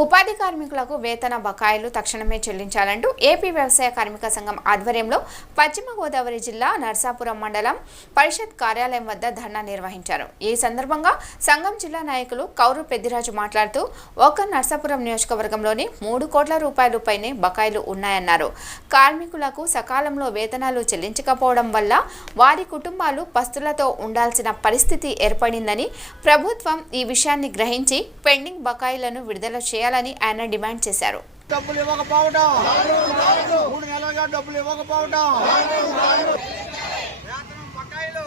ఉపాధి కార్మికులకు వేతన బకాయిలు తక్షణమే చెల్లించాలంటూ ఏపీ వ్యవసాయ కార్మిక సంఘం ఆధ్వర్యంలో పశ్చిమ గోదావరి జిల్లా నర్సాపురం మండలం పరిషత్ కార్యాలయం వద్ద ధర్నా నిర్వహించారు. ఈ సందర్భంగా సంఘం జిల్లా నాయకులు కౌరు పెద్దిరాజు మాట్లాడుతూ ఒక్క నర్సాపురం నియోజకవర్గంలోని 3 కోట్ల రూపాయలు పైనే బకాయిలు ఉన్నాయన్నారు. కార్మికులకు సకాలంలో వేతనాలు చెల్లించకపోవడం వల్ల వారి కుటుంబాలు పస్తులతో ఉండాల్సిన పరిస్థితి ఏర్పడిందని, ప్రభుత్వం ఈ విషయాన్ని గ్రహించి పెండింగ్ బకాయిలను విడుదల చేయాలని ఆయన డిమాండ్ చేశారు. డబ్బులు ఇవ్వకపోవడం, 3 నెలలుగా డబ్బులు ఇవ్వకపోవడం, వేతనం బకాయిలు,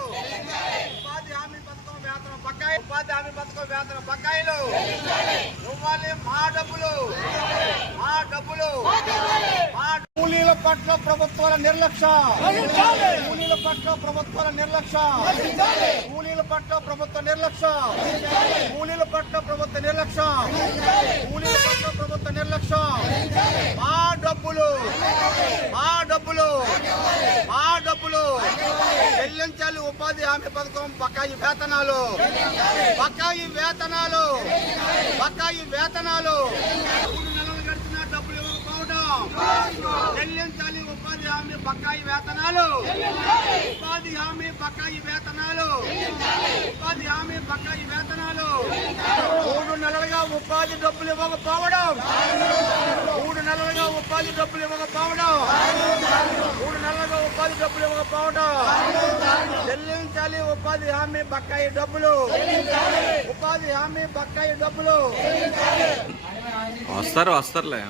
ఉపాధి హామీ పథకం వేతన బకాయిలు, ఉపాధి హామీ పథకం వేతన బకాయిలు ఇవ్వాలి. మా డబ్బులు కూలీల పట్ల ప్రభుత్వాల నిర్లక్ష్యం, కూలీల పట్ల ప్రభుత్వాల నిర్లక్ష్యం, కూలీల పట్ల ప్రభుత్వ నిర్లక్ష్యం, కూలీల పట్ల ప్రభుత్వ నిర్లక్ష్యం, కూలీల పట్ల ప్రభుత్వ నిర్లక్ష్యం. మా డబ్బులు చెల్లించాలి. ఉపాధి హామీ పథకం బకాయి వేతనాలు, బకాయి వేతనాలు, బకాయి వేతనాలు 3 నెలలు గడిచినా డబ్బులు ఇవ్వకపోవడం చెల్లించాలి. ఉపాధి హామీ బకాయి వేతనాలు, ఉపాధి హామీ బకాయి వేతనాలు, ఉపాధి హామీ బకాయి వేతనాలు 3 నెలలుగా ఉపాధి డబ్బులు ఇవ్వకపోవడం, 3 నెలలుగా ఉపాధి డబ్బులు ఇవ్వకపోవడం, 3 నెలలుగా ఉపాధి డబ్బులు ఇవ్వకపోవడం చెల్లించాలి. ఉపాధి హామీ బకాయి డబ్బులు, ఉపాధి హామీ బకాయి డబ్బులు వస్తారులే.